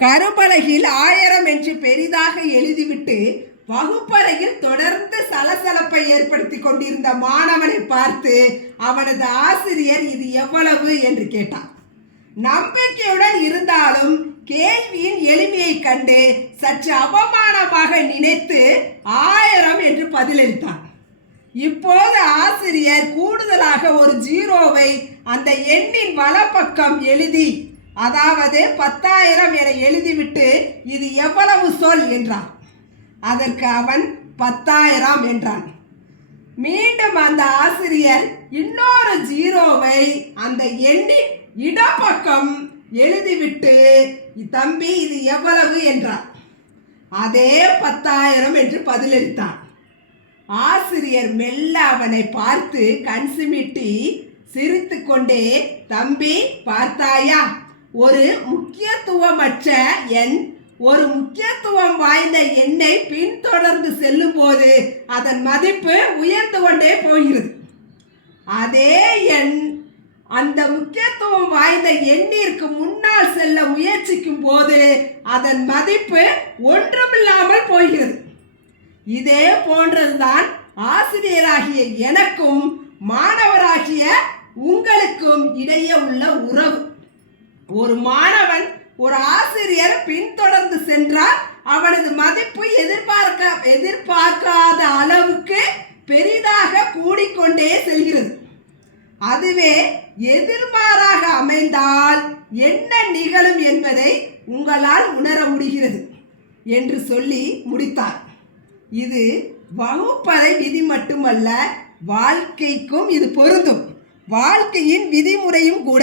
கரும்பலகில் 1000 என்று பெரிதாக எழுதிவிட்டு வகுப்பறையில் தொடர்ந்து சலசலப்பை ஏற்படுத்தி கொண்டிருந்த மாணவனை பார்த்து அவனது ஆசிரியர் இது எவ்வளவு என்று கேட்டார். நம்பிக்கையுடன் இருந்தாலும் கேள்வியின் எளிமையை கண்டு சற்று அவமானமாக நினைத்து 1000 என்று பதிலளித்தான். இப்போது ஆசிரியர் கூடுதலாக ஒரு 0வை அந்த எண்ணின் வலப்பக்கம் எழுதி, அதாவது 10,000 என எழுதிவிட்டு இது எவ்வளவு சொல் என்றார். அதற்கு அவன் 10,000 என்றான். மீண்டும் அந்த ஆசிரியர் இன்னொரு 0வை அந்த எண்ணின் இடப்பக்கம் எழுதிவிட்டு தம்பி இது எவ்வளவு என்றார். அதே 10,000 என்று பதிலளித்தான். ஆசிரியர் மெல்ல அவனை பார்த்து கண் சிமிட்டி சிரித்து கொண்டே, தம்பி பார்த்தாயா, ஒரு முக்கியத்துவமற்ற எண் ஒரு முக்கியத்துவம் வாய்ந்த எண்ணை பின்தொடர்ந்து செல்லும் போது அதன் மதிப்பு உயர்ந்து கொண்டே போகிறது. அதே எண் அந்த முக்கியத்துவம் வாய்ந்த எண்ணிற்கு முன்னால் செல்ல முயற்சிக்கும் போது அதன் மதிப்பு ஒன்றுமில்லாமல் போகிறது. இதே போன்றதுதான் ஆசிரியராகிய எனக்கும் மாணவராகிய உங்களுக்கும் இடையே உள்ள உறவு. ஒரு மாணவன் ஒரு ஆசிரியர் பின்தொடர்ந்து சென்றால் அவனது மதிப்பு எதிர்பார்க்காத அளவுக்கு பெரிதாக கூடிக்கொண்டே செல்கிறது. அதுவே எதிர்மாறாக அமைந்தால் என்ன நிகழும் என்பதை உங்களால் உணர முடிகிறது என்று சொல்லி முடித்தார். இது வகுப்பறை விதி மட்டுமல்ல, வாழ்க்கைக்கும் இது பொருந்தும். வாழ்க்கையின் விதிமுறையும் கூட.